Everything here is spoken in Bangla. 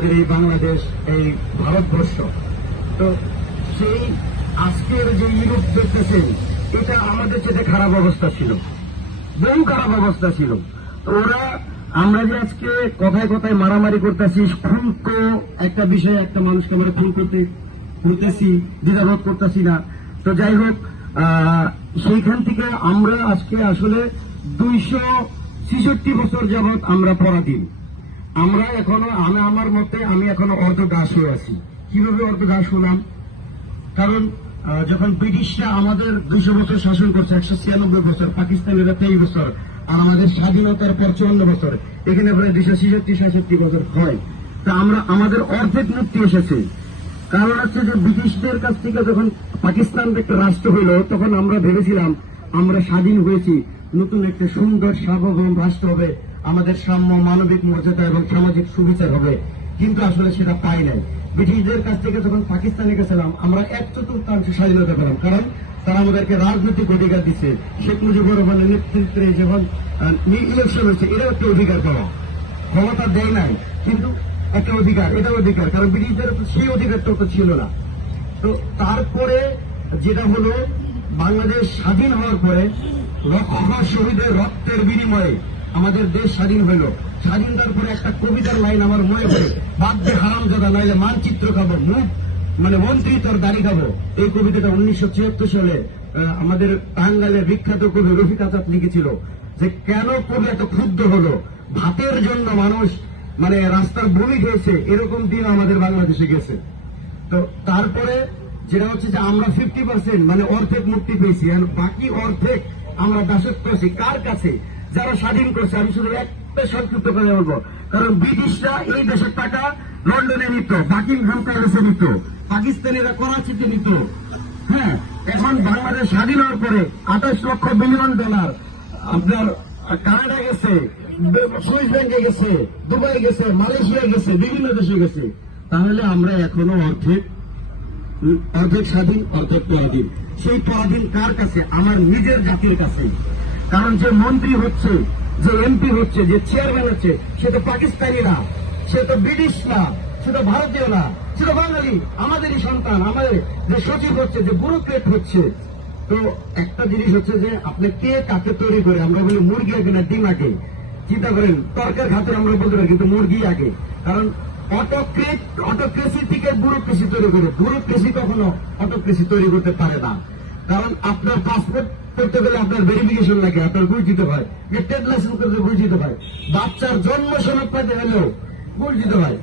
আমাদের এই বাংলাদেশ, এই ভারতবর্ষ। তো সেই আজকের যে ইউরোপ দেখতেছেন, এটা আমাদের চেয়ে খারাপ অবস্থা ছিল, বহু খারাপ অবস্থা ছিল। তো ওরা, আমরা যে আজকে কথায় কথায় মারামারি করতেছি, খুন তো একটা বিষয়, একটা মানুষকে আমরা খুন করতেছি, দ্বিধাবোধ করতেছি না। তো যাই হোক, সেইখান থেকে আমরা আজকে আসলে 266 বছর যাবৎ আমরা পরাধীন। আমরা এখনো, আমার মতে আমি এখনো অর্ধদাস হয়ে আছি। কিভাবে অর্ধদাস হলাম? কারণ যখন ব্রিটিশরা আমাদের 200 বছর শাসন করছে, 196 বছর, পাকিস্তানিরা 23 বছর, আর আমাদের স্বাধীনতার পর 54 বছর, এখানে প্রায় 266 বছর হয়। তা আমরা, আমাদের অর্ধেক মুক্তি এসেছে। কারণ হচ্ছে যে ব্রিটিশদের কাছ থেকে যখন পাকিস্তান একটা রাষ্ট্র হইল, তখন আমরা ভেবেছিলাম আমরা স্বাধীন হয়েছি, নতুন একটা সুন্দর সার্বভৌম রাষ্ট্র হবে, আমাদের সাম্য, মানবিক মর্যাদা এবং সামাজিক সুবিচার হবে। কিন্তু আসলে সেটা পাই নাই। ব্রিটিশদের কাছ থেকে যখন পাকিস্তানে গেছিলাম, আমরা 1/4 স্বাধীনতা পেলাম, কারণ তারা আমাদেরকে রাজনৈতিক অধিকার দিচ্ছে। শেখ মুজিবুর রহমানের নেতৃত্বে যখন ইলেকশন হয়েছে, এটাও একটা অধিকার পাওয়া, ক্ষমতা দেয় নাই, কিন্তু একটা অধিকার, এটাও অধিকার, কারণ ব্রিটিশদের সেই অধিকারটা তো ছিল না। তো তারপরে যেটা হলো, বাংলাদেশ স্বাধীন হওয়ার পরে লক্ষ শহীদের রক্তের বিনিময়ে আমাদের দেশ স্বাধীন হইল। স্বাধীনতার পরে একটা কবিতার লাইন আমার মনে পড়ে, বাদ্যে হারামজাদা নাইলে মানচিত্র খাবো, মুখ মানে মন্ত্রী তোর দাড়ি খাবো। এই কবিতাটা 1976 সালে আমাদের টাঙ্গাইলের বিখ্যাত কবি রফিক আজাদ লিখেছিল, যে কেন কবি এত ক্ষুব্ধ হলো, ভাতের জন্য মানুষ মানে রাস্তার বমি খেয়েছে, এরকম দিন আমাদের বাংলাদেশে গেছে। তো তারপরে যেটা হচ্ছে যে আমরা 50% মানে অর্ধেক মুক্তি পেয়েছি, আর বাকি অর্ধেক আমরা দাসত্ব আছি কার কাছে? যারা স্বাধীন করছে। আমি শুধু একটা সংক্ষিপ্ত করে বলবো, কারণ ব্রিটিশরা এই দেশের টাকা লন্ডনে নিত, বাকিংহাম প্যালেসে নিত, পাকিস্তানিরা করাচিতে নিত। হ্যাঁ, এখন বাংলাদেশ স্বাধীন হওয়ার পরে 28 লক্ষ বিলিয়ন ডলার আপনার কানাডা গেছে, সুইস ব্যাংকে গেছে, দুবাই গেছে, মালয়েশিয়া গেছে, বিভিন্ন দেশে গেছে। তাহলে আমরা এখনো অর্ধেক স্বাধীন, অর্ধেক পরাধীন। সেই পরাধীন কার কাছে? আমার নিজের জাতির কাছে। কারণ যে মন্ত্রী হচ্ছে, যে এমপি হচ্ছে, যে চেয়ারম্যান হচ্ছে, সে তো পাকিস্তানি না, সে তো ব্রিটিশ না, সে তো ভারতীয় না, সে তো বাঙালি, আমাদেরই সন্তান। আমাদের যে সচিব হচ্ছে, যে ব্যুরোক্রেট হচ্ছে। তো একটা জিনিস হচ্ছে যে আপনি কে কাকে তৈরি করে, আমরা বলি মুরগি আগে না ডিম আগে, চিন্তা করেন, তর্কের খাতিরে আমরা বলতে পারি, কিন্তু মুরগি আগে। কারণ অটোক্রেসি থেকে ব্যুরোক্রেসি তৈরি করে, ব্যুরোক্রেসি কখনো অটোক্রেসি তৈরি করতে পারে না। কারণ আপনার পাসপোর্ট করতে গেলে আপনার ভেরিফিকেশন লাগে, আপনার ঘুষ দিতে হয়, ট্রেড লাইসেন্স করতে ঘুষ দিতে হয়, বাচ্চার জন্ম সনদ পাইতে গেলেও ঘুষ দিতে হয়।